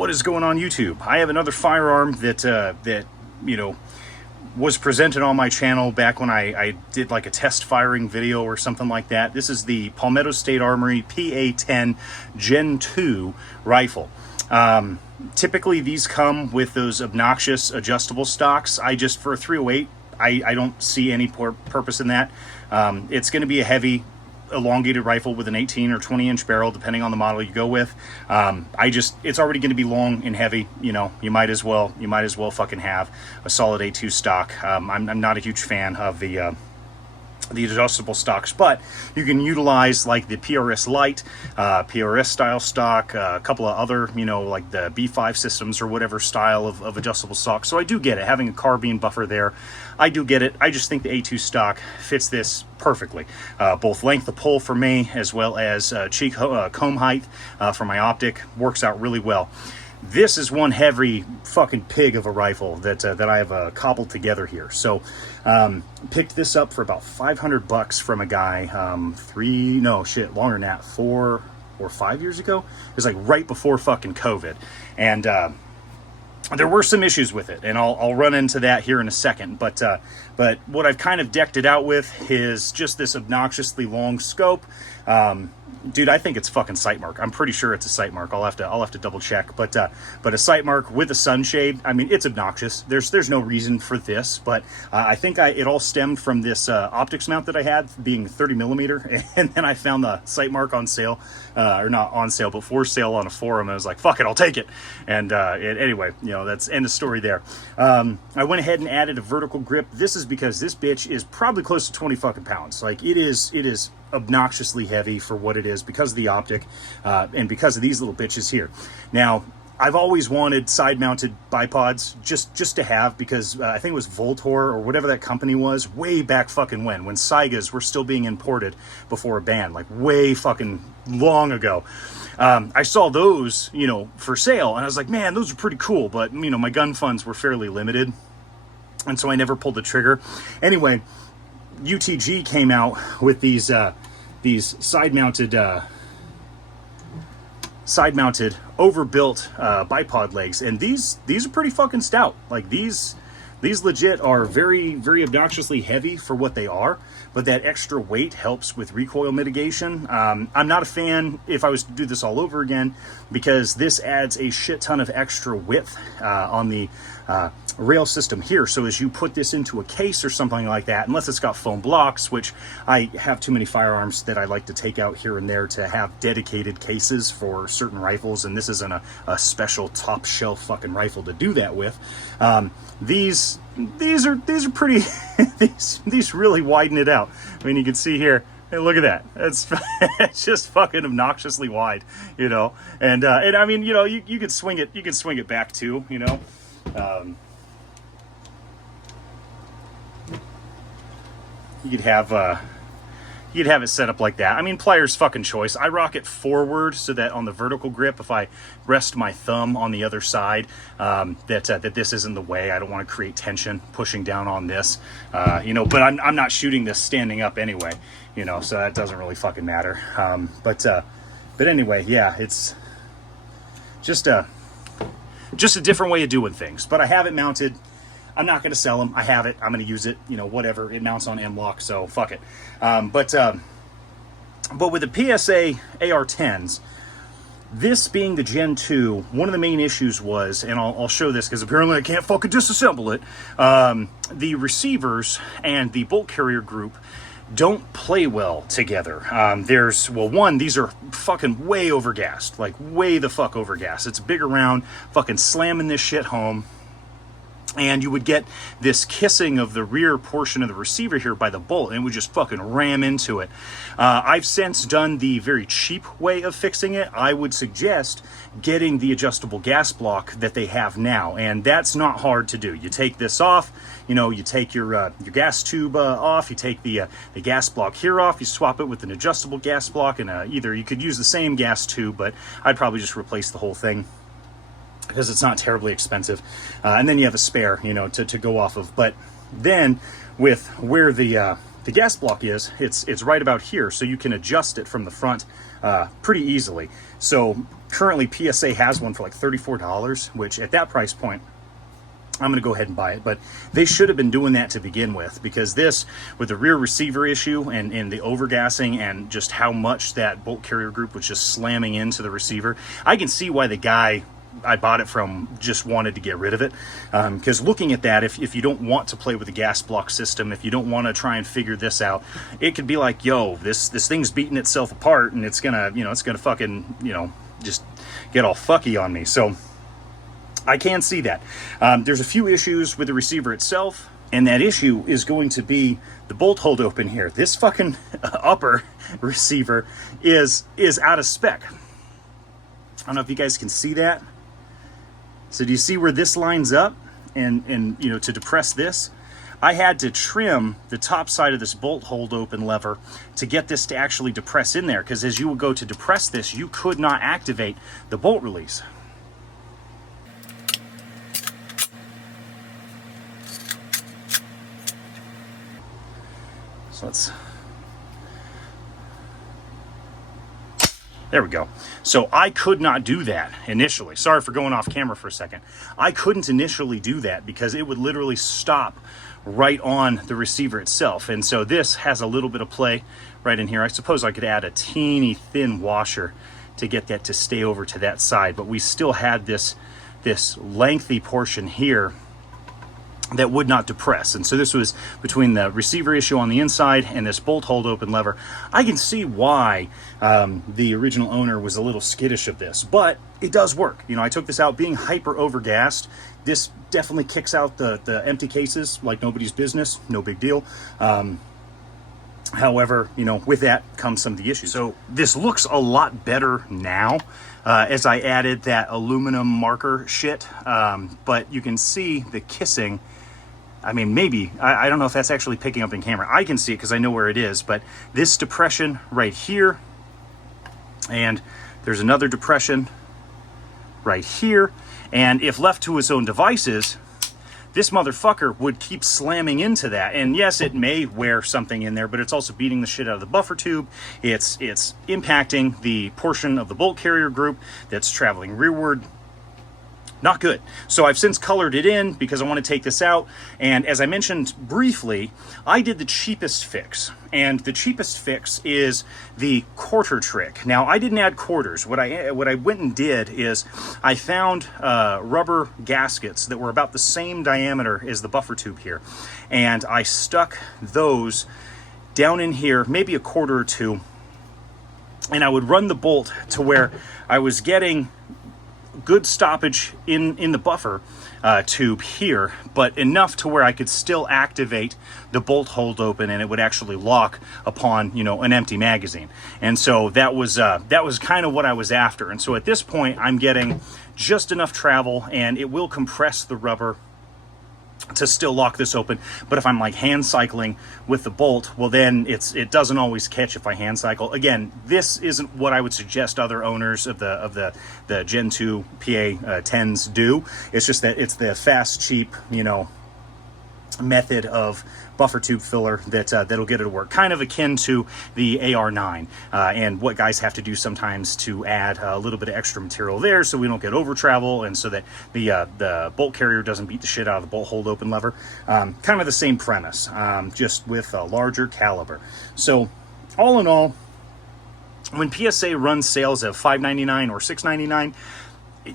What is going on YouTube? I have another firearm that you know, was presented on my channel back when I did like a test firing video or something like that. This is the Palmetto State Armory PA10 Gen 2 rifle. Typically these come with those obnoxious adjustable stocks. For a 308, I don't see any purpose in that. It's going to be a heavy elongated rifle with an 18 or 20 inch barrel, depending on the model you go with. It's already going to be long and heavy. You know, you might as well fucking have a solid A2 stock. I'm not a huge fan of the adjustable stocks, but you can utilize like the PRS Lite, PRS style stock, a couple of other, you know, like the B5 systems or whatever style of adjustable stock. So I do get it, having a carbine buffer there. I do get it. I just think the A2 stock fits this perfectly. Both length of pull for me as well as cheek comb height for my optic works out really well. This is one heavy fucking pig of a rifle that I have cobbled together here. So picked this up for about $500 from a guy longer than that, 4 or 5 years ago. It was like right before fucking COVID, and there were some issues with it, and I'll run into that here in a second. But what I've kind of decked it out with is just this obnoxiously long scope. Dude, I think it's fucking sight mark. I'm pretty sure it's a sight mark. I'll have to double check. But a sight mark with a sunshade. I mean, it's obnoxious. There's no reason for this, but I think it all stemmed from this optics mount that I had being 30 millimeter, and then I found the sight mark on sale, or not on sale, but for sale on a forum. And I was like, fuck it, I'll take it. And anyway, you know, that's end of story there. I went ahead and added a vertical grip. This is because this bitch is probably close to 20 fucking pounds. Like it is obnoxiously heavy for what it is because of the optic and because of these little bitches here. Now, I've always wanted side-mounted bipods just to have, because I think it was Voltor or whatever that company was way back fucking when Saigas were still being imported before a ban, like way fucking long ago. I saw those, you know, for sale, and I was like, man, those are pretty cool, but you know, my gun funds were fairly limited, and so I never pulled the trigger. Anyway, UTG came out with these side-mounted overbuilt bipod legs, and these are pretty fucking stout. Like these legit are very, very obnoxiously heavy for what they are, but that extra weight helps with recoil mitigation. I'm not a fan if I was to do this all over again, because this adds a shit ton of extra width on the rail system here. So as you put this into a case or something like that, unless it's got foam blocks, which I have too many firearms that I like to take out here and there to have dedicated cases for certain rifles, and this isn't a special top shelf fucking rifle to do that with. These are pretty these really widen it out. I mean, you can see here, hey, look at that. It's just fucking obnoxiously wide, you know. And I mean, you know, you could swing it back too, you know. You could have it set up like that. I mean, player's fucking choice. I rock it forward so that on the vertical grip, if I rest my thumb on the other side, that this isn't the way. I don't want to create tension pushing down on this, you know. But I'm not shooting this standing up anyway, you know, so that doesn't really fucking matter. But anyway, yeah, it's just a different way of doing things. But I have it mounted. I'm not going to sell them. I have it. I'm going to use it. You know, whatever. It mounts on M-LOK, so fuck it. But with the PSA AR-10s, this being the Gen 2, one of the main issues was, and I'll show this because apparently I can't fucking disassemble it, the receivers and the bolt carrier group don't play well together. One, these are fucking way overgassed, like way the fuck overgassed. It's a bigger round, fucking slamming this shit home. And you would get this kissing of the rear portion of the receiver here by the bolt, and it would just fucking ram into it. I've since done the very cheap way of fixing it. I would suggest getting the adjustable gas block that they have now, and that's not hard to do. You take this off, you know, you take your gas tube off, you take the gas block here off, you swap it with an adjustable gas block, and either you could use the same gas tube, but I'd probably just replace the whole thing, because it's not terribly expensive. And then you have a spare, you know, to go off of. But then with where the the gas block is, it's right about here, so you can adjust it from the front pretty easily. So currently PSA has one for like $34, which at that price point, I'm going to go ahead and buy it. But they should have been doing that to begin with, because this, with the rear receiver issue and the overgassing and just how much that bolt carrier group was just slamming into the receiver, I can see why the guy I bought it from just wanted to get rid of it. Because looking at that, if you don't want to play with the gas block system, if you don't want to try and figure this out, it could be like, yo, this thing's beating itself apart, and it's gonna, it's gonna fucking, just get all fucky on me. So I can see that. There's a few issues with the receiver itself, and that issue is going to be the bolt hold open here. This fucking upper receiver is out of spec. I don't know if you guys can see that. So do you see where this lines up? And to depress this, I had to trim the top side of this bolt hold open lever to get this to actually depress in there, because as you would go to depress this, you could not activate the bolt release. So there we go. So I could not do that initially. Sorry for going off camera for a second. I couldn't initially do that because it would literally stop right on the receiver itself. And so this has a little bit of play right in here. I suppose I could add a teeny thin washer to get that to stay over to that side, but we still had this lengthy portion here that would not depress. And so this was between the receiver issue on the inside and this bolt hold open lever. I can see why the original owner was a little skittish of this, but it does work. I took this out being hyper overgassed. This definitely kicks out the empty cases like nobody's business. No big deal. However, with that comes some of the issues. So this looks a lot better now as I added that aluminum marker shit. But you can see the kissing. I mean, maybe, I don't know if that's actually picking up in camera. I can see it because I know where it is, but this depression right here, and there's another depression right here, and if left to its own devices, this motherfucker would keep slamming into that. And yes, it may wear something in there, but it's also beating the shit out of the buffer tube. It's impacting the portion of the bolt carrier group that's traveling rearward. Not good. So I've since colored it in because I want to take this out. And as I mentioned briefly, I did the cheapest fix. And the cheapest fix is the quarter trick. Now, I didn't add quarters. What I went and did is I found rubber gaskets that were about the same diameter as the buffer tube here. And I stuck those down in here, maybe a quarter or two. And I would run the bolt to where I was getting good stoppage in the buffer tube here, but enough to where I could still activate the bolt hold open and it would actually lock upon an empty magazine. And so that was kind of what I was after. And so at this point I'm getting just enough travel, and it will compress the rubber to still lock this open. But if I'm like hand cycling with the bolt, well then it doesn't always catch if I hand cycle. Again, this isn't what I would suggest other owners of the Gen 2 PA10s do. It's just that it's the fast, cheap, method of buffer tube filler that'll get it to work, kind of akin to the AR9 and what guys have to do sometimes to add a little bit of extra material there so we don't get over travel, and so that the bolt carrier doesn't beat the shit out of the bolt hold open lever. Kind of the same premise, just with a larger caliber. So all in all, when PSA runs sales of $5.99 or $6.99,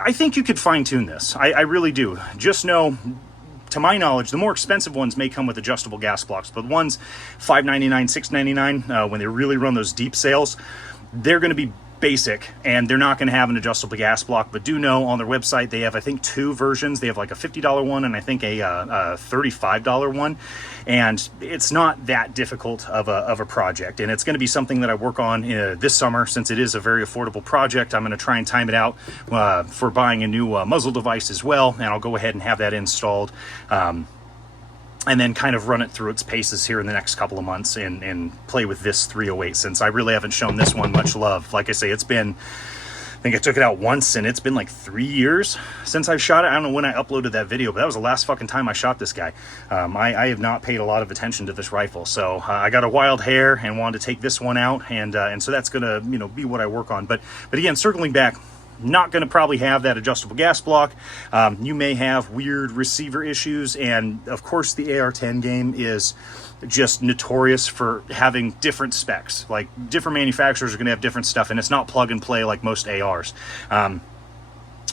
I think you could fine tune this. I really do. Just know, to my knowledge, the more expensive ones may come with adjustable gas blocks, but the ones $5.99, $6.99, when they really run those deep sales, they're going to be basic and they're not going to have an adjustable gas block. But do know on their website they have, I think, two versions. They have like a $50 one and I think a $35 one, and it's not that difficult of a project, and it's going to be something that I work on this summer. Since it is a very affordable project, I'm going to try and time it out for buying a new muzzle device as well, and I'll go ahead and have that installed, and then kind of run it through its paces here in the next couple of months and play with this 308, since I really haven't shown this one much love. Like I say, it's been think I took it out once, and it's been like 3 years since I shot it. I don't know when I uploaded that video, but that was the last fucking time I shot this guy. I have not paid a lot of attention to this rifle, so I got a wild hair and wanted to take this one out, and so that's gonna, you know, be what I work on. But again, circling back, not going to probably have that adjustable gas block. You may have weird receiver issues, and of course the AR-10 game is just notorious for having different specs. Like, different manufacturers are going to have different stuff, and it's not plug and play like most ARs.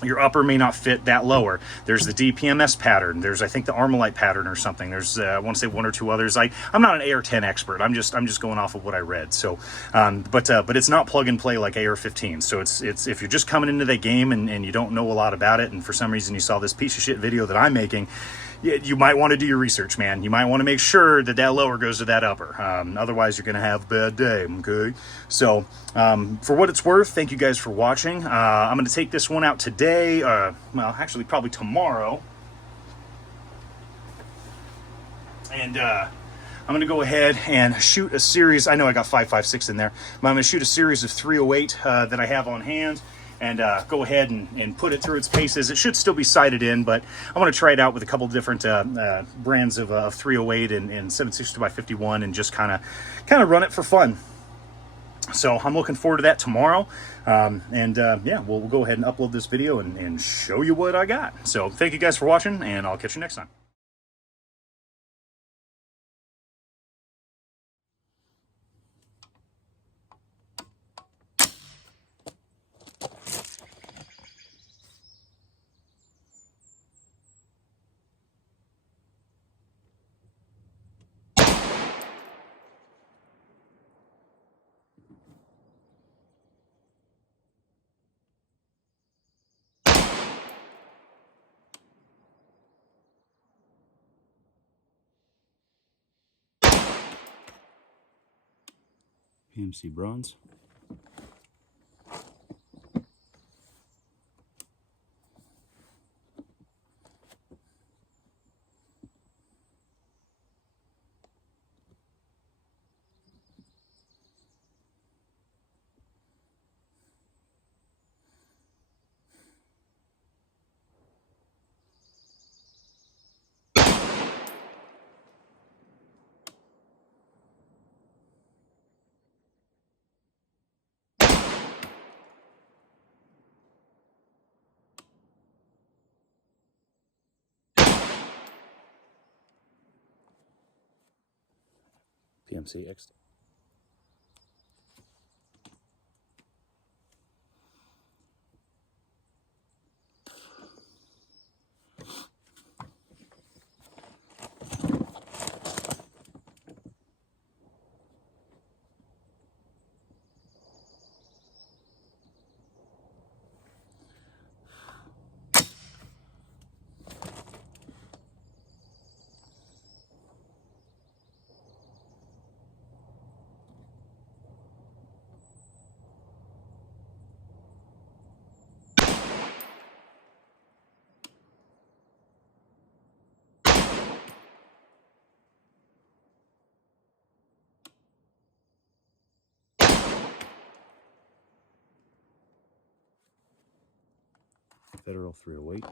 Your upper may not fit that lower. There's the DPMS pattern. There's, I think, the Armalite pattern or something. There's I want to say one or two others. I'm not an AR-10 expert. I'm just going off of what I read. So, but it's not plug and play like AR-15. So it's if you're just coming into that game and you don't know a lot about it, and for some reason you saw this piece of shit video that I'm making, you might want to do your research, man. You might want to make sure that that lower goes to that upper. Otherwise, you're going to have a bad day, okay? So, for what it's worth, thank you guys for watching. I'm going to take this one out today. Well, actually, probably tomorrow. And I'm going to go ahead and shoot a series. I know I got 5.56 in there, but I'm going to shoot a series of 308 that I have on hand, and go ahead and put it through its paces. It should still be sighted in, but I want to try it out with a couple different brands of 308 and 7.62x51, and just kind of run it for fun. So I'm looking forward to that tomorrow. Yeah, we'll go ahead and upload this video and show you what I got. So thank you guys for watching, and I'll catch you next time. PMC Bronze. PMC X-Tac. Federal 308.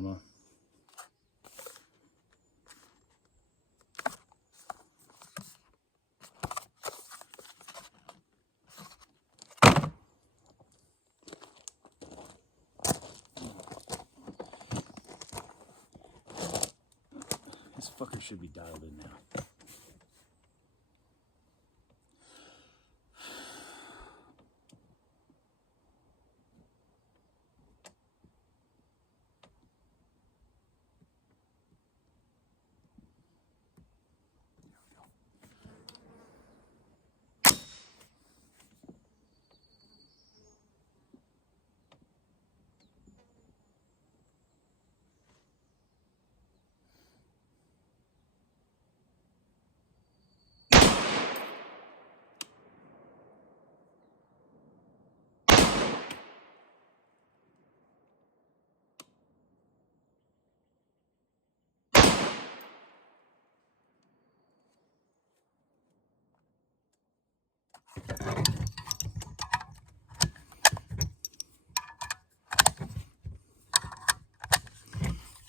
Norma. This fucker should be dialed in now.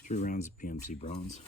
Three rounds of PMC Bronze.